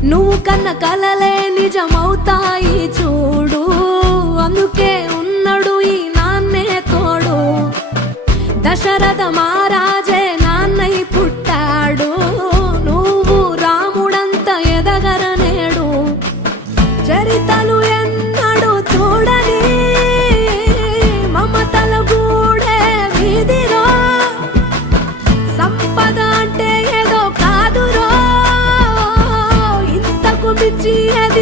నువ్వు కన్న కలలే నిజమవుతాయి చూడు, అందుకే ఉన్నాడు ఈ నాన్నే తోడు. దశరథ మహారాజే నాన్నై పుట్టాడు, నువ్వు రాముడంత ఎదగరనేడు. చరితలు ఎన్నడు చూడని మమతల గూడే వీధిరో, సంపద అంటే ఏదో కాదురో, ఇంతకు మించి